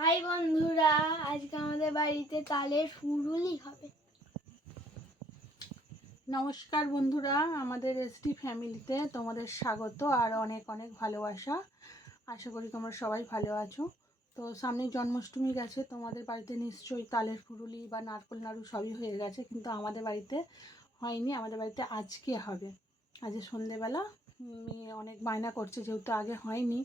High বন্ধুরা, আজকে আমাদের বাড়িতে তালের ফুরুলি হবে। নমস্কার বন্ধুরা, আমাদের এসটি ফ্যামিলিতে তোমাদের স্বাগত আর অনেক অনেক ভালোবাসা। আশা করি তোমরা সবাই ভালো আছো। তো সামনে জন্মাষ্টমী গেছে, তোমাদের বাড়িতে নিশ্চয়ই তালের ফুরুলি বা নারকেল নাড়ু সবই হয়ে গেছে, কিন্তু আমাদের বাড়িতে হয়নি। আমাদের বাড়িতে আজকে হবে। আজকে সন্ধেবেলা মেয়ে অনেক বায়না করছে, যেহেতু আগে হয়নি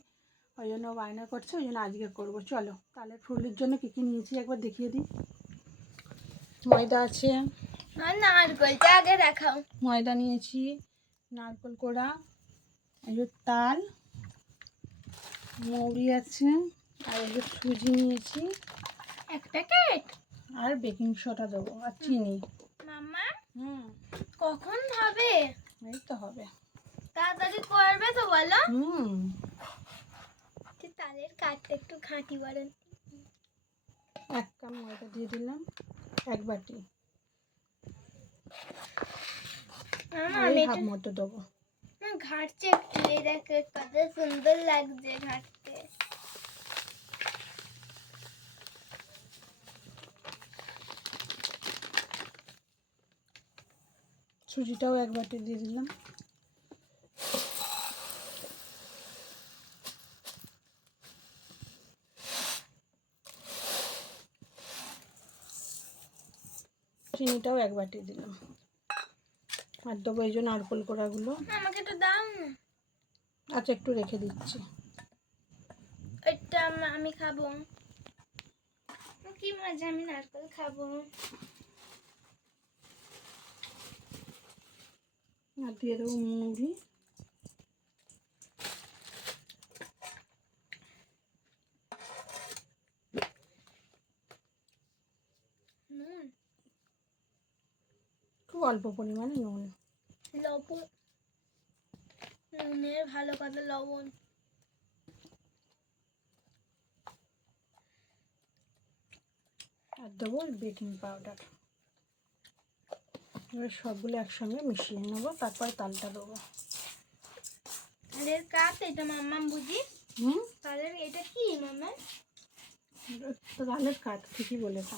ওই জন্য বায়না করছে, ওই জন্য আজকে করবো। চলো তালের ফুরুলির জন্য কী কী নিয়েছি একবার দেখিয়ে দিই। ময়দা আছে, নারকেলটা আগে দেখাও। ময়দা নিয়েছি, নারকেল কোড়া, এই যে তাল, মৌরি আছে, আর এই যে সুজি নিয়েছি, এক প্যাকেট, আর বেকিং সোডা দেবো, আর চিনি। মাম্মা কখন হবে? এই তো হবে, তাড়াতাড়ি করবে তো বলো। তালের কাঠটা একটু ঘাঁটি বলেন। 1 কাপ ময়দা দিয়ে দিলাম, 1 বাটি, হাফ মতো দেবো। ঘাটছে একটু, এই দেখো কত সুন্দর লাগছে ঘাটতে। সুজিটাও 1 বাটি দিয়ে দিলাম। চিনিটাও 1 বাটি দিলাম, আর দেবো এই যে নারকেল কোড়াগুলো। আমাকে একটু দাও না। আচ্ছা, একটু রেখে দিচ্ছি। এটা আমি খাবো, কি মজা, আমি নারকেল খাবো। আর দিয়ে দেবো মুড়ি, খুব অল্প পরিমাণে নুন, লবণ, নুনের ভালো কথা, লবণ। আর দেবো বেকিং পাউডার। এবার সবগুলো একসঙ্গে মিশিয়ে নেবো, তারপর তালটা দেবো। তালের কাঠ এটা মাম্মাম বুঝি। তালের এটা কি মাম্মা? তালের কাঠ, ঠিকই বলেছ।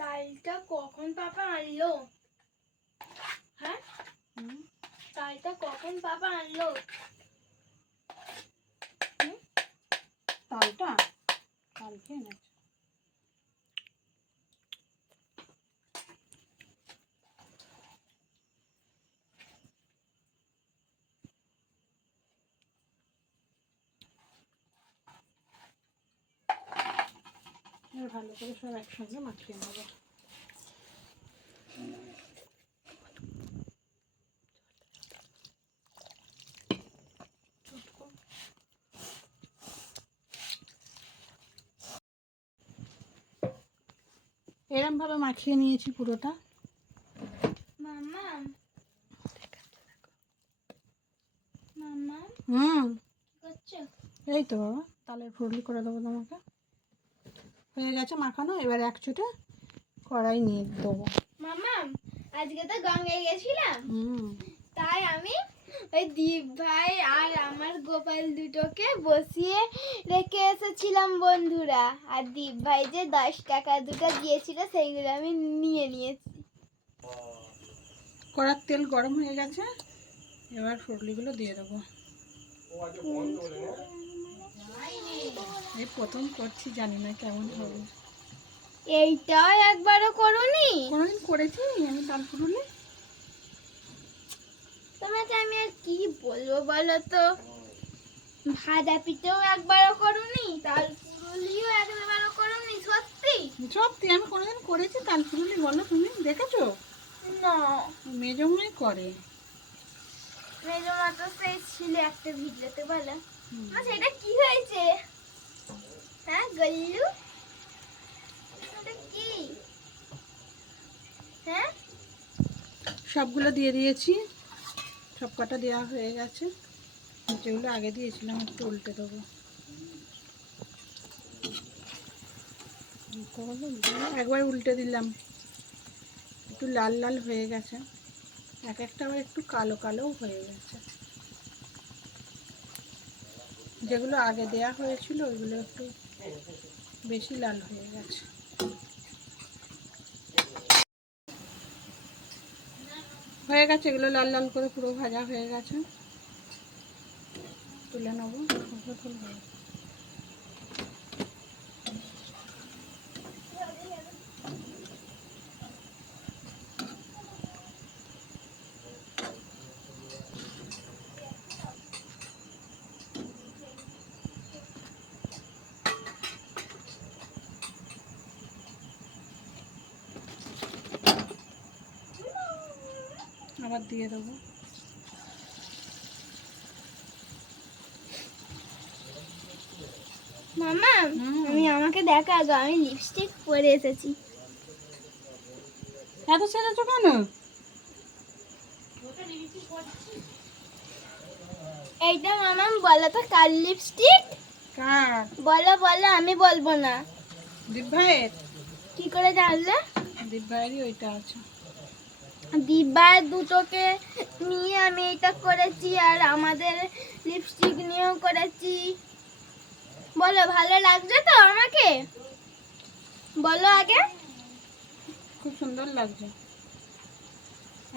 তালটা কখন পাপা আনলো? হ্যাঁ, তালটা কখন পাপা আনলো? তালটা কালকে এনেছে। ভালো করে সব একসঙ্গে মাখিয়ে নেবো। এরম ভাবে মাখিয়ে নিয়েছি পুরোটা। মাম্মা মাম্মা কি করছো? এই তো বাবা, তালের ফুরুলি করে দেবো তোমাকে। হয়ে গেছে মাখানো, এবার এক চুটে কড়াই নিয়ে দেবো। মাম্মা আজকে তো গঙ্গায় গেছিলাম, তাই আমি ওই দীপ ভাই আর আমার গোপাল দুটোকে বসিয়ে রেখে এসেছিলাম বন্ধুরা। আর দীপ ভাই যে 10 টাকা দুটো দিয়েছিল সেইগুলো আমি নিয়ে নিয়েছি। কড়ার তেল গরম হয়ে গেছে, এবার ফুরুলিগুলো দিয়ে দেবো। এই প্রথম করছি, জানি না কেমন হবে। এইটাও একবারও করোনি? কোনোদিন করেছি আমি তাল ফুরুলি? তোমাকে আমি আর কি বলবো বলো তো, ভাজা পিঠেও একবারও করোনি, তাল ফুরুলিও একবারও করোনি। সত্যি সত্যি আমি কোনোদিন করেছি তাল ফুরুলি? বলো, তুমি দেখেছো? না, মেজমাই করে। মেজো মা তো সেই ছিল একটা ভিডিওতে, বলো সেটা কি হয়েছে? হ্যাঁ গল্লু, এটা কি? হ্যাঁ, সবগুলো দিয়ে দিয়েছি, সব কটা দেওয়া হয়ে গেছে। যেগুলো আগে দিয়েছিলাম একটু উল্টে দেবো। একবার উল্টে দিলাম, একটু লাল লাল হয়ে গেছে। এক একটা আবার একটু কালো কালোও হয়ে গেছে। যেগুলো আগে দেয়া হয়েছিল ওইগুলো একটু বেশি লাল হয়ে গেছে। হয়ে গেছে, এগুলো লাল লাল করে পুরো ভাজা হয়ে গেছে, তুলে নেবো। আবার দিয়ে দেবো। মামা আমি আমাকে দেখা গো, আমি লিপস্টিক পরে এসেছি। এত সেরেছো কেন? এইটা মামা বলো তো কার লিপস্টিক? কার? বলো বলো, আমি বলবো না। দীপ ভাইয়ের। কি করে জানলে? দীপ ভাইয়েরই ওইটা আছে। দিব্যার দুটোকে নিয়ে আমি এটা করেছি, আর আমাদের লিপস্টিক নিয়েও করেছি। বলো ভালো লাগছে তো আমাকে? বলো আগে। খুব সুন্দর লাগছে,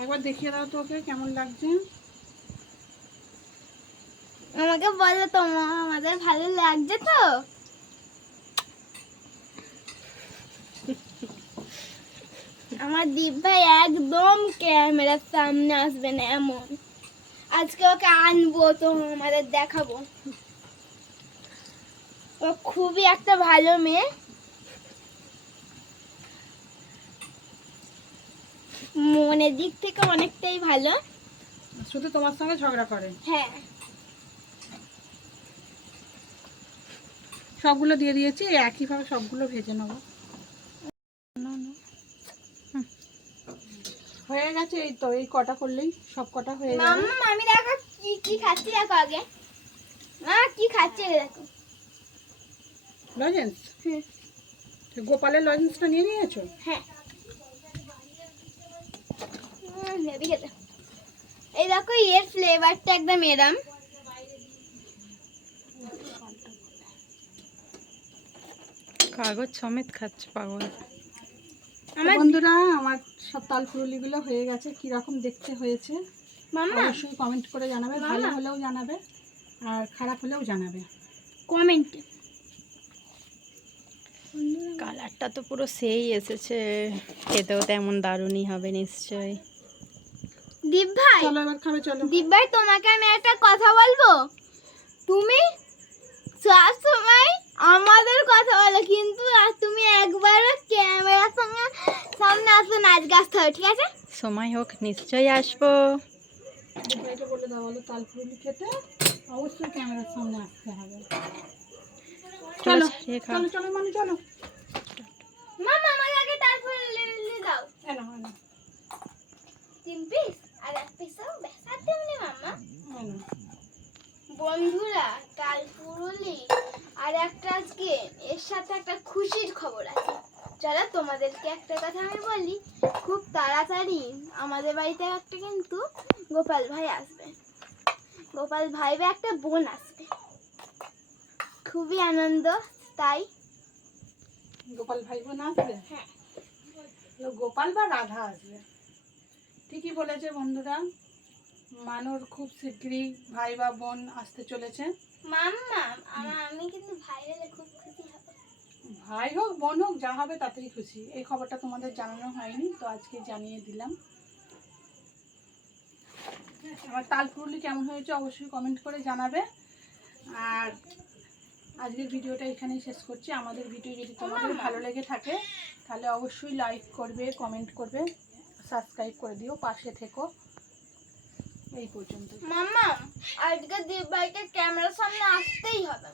একবার দেখিয়ে দাও তো ওকে কেমন লাগছে। আমাকে বলো তো মা, আমাদের ভালো লাগছে তো? আমার দীপ ভাই একদম ক্যামেরার সামনে আসবে না এমন। আজকে ওকে আনবো তো আমাদের দেখাবো। ও খুবই একটা ভালো মেয়ে, মনের দিক থেকে অনেকটাই ভালো। শুধু তোমার সঙ্গে ঝগড়া করে? হ্যাঁ। সবগুলো দিয়ে দিয়েছি, একইভাবে সবগুলো ভেজে নেবো। হয়ে গেছে, এই তো এই কটা করলেই সব কটা হয়ে যাবে। মাম্মা আমি দেখো কি কি খাচ্ছি, দেখো আগে মা কি খাচ্ছে দেখো। লজেন্স? হুম। গোপালের লজেন্সটা নিয়ে নিয়েছো? হ্যাঁ। হেবি খেতে। এই দেখো এর ফ্লেভারটা একদম এরম। কাগজ সমেত খাচ্ছে পাগল। আমার বন্ধুরা আমার সব তাল ফুরুলিগুলো হয়ে গেছে, কিরকম দেখতে হয়েছে মাম্মা অবশ্যই কমেন্ট করে জানাবে। ভালো হলেও জানাবে আর খারাপ হলেও জানাবে কমেন্টে। কালারটা তো পুরো সেই এসেছে, খেতেও তেমন দারুণই হবে নিশ্চয়ই। দীপ ভাই, চলো এবার খাবে, চলো। দীপ ভাই তোমাকে আমি একটা কথা বলবো। তুমি সব সময় আমাদের কথা বলো, কিন্তু আর তুমি একবারও ক্যামেরার সঙ্গে সামনে আসবে না, আজকে আসতে হবে, ঠিক আছে? সময় হোক নিশ্চয়ই আসবো। এটা বলে দাও, বলো তাল ফুরুলি খেতে অবশ্যই ক্যামেরার সামনে আসতে হবে। চলো ছাড়িয়ে খাও। চলো চলো মানে চলো। মামা আমাকে আগে তারপর লিলে দাও। এনো এনো 3 পিস আর 1 পিসও বেসার দেবনি মামা। এনো। বন্ধুরা কাল পুরুলি আর একটা আজকে এর সাথে একটা খুশির খবর আছে। চলো তোমাদেরকে একটা কথা আমি বলি, খুব তাড়াতাড়ি আমাদের বাড়িতে একটা কিন্তু গোপাল ভাই আসবে। গোপাল ভাই বা একটা বোন আসবে, খুবই আনন্দ। তাই গোপাল ভাই বোন আসবে? হ্যাঁ। গোপাল বা রাধা আসবে। ঠিকই বলেছে বন্ধুরা, মানুর খুব শীঘ্রই ভাই বা বোন আসতে চলেছে। মাম্মা আমি কিন্তু ভাই হলে খুব খুশি হব। ভাই হোক বোন হোক যা হবে তাতেই খুশি। এই খবরটা তোমাদের জানানো হয়নি, তো আজকে জানিয়ে দিলাম। আমার তাল ফুরুলি কেমন হয়েছে অবশ্যই কমেন্ট করে জানাবে। আর আজকের ভিডিওটা এখানেই শেষ করছি। আমাদের ভিডিও যদি তোমাদের ভালো লেগে থাকে তাহলে অবশ্যই লাইক করবে, কমেন্ট করবে, সাবস্ক্রাইব করে দিও, পাশে থেকো। এই পর্যন্ত। মাম্মা আজকে দীপ ভাইকে ক্যামেরার সামনে আসতেই হবে।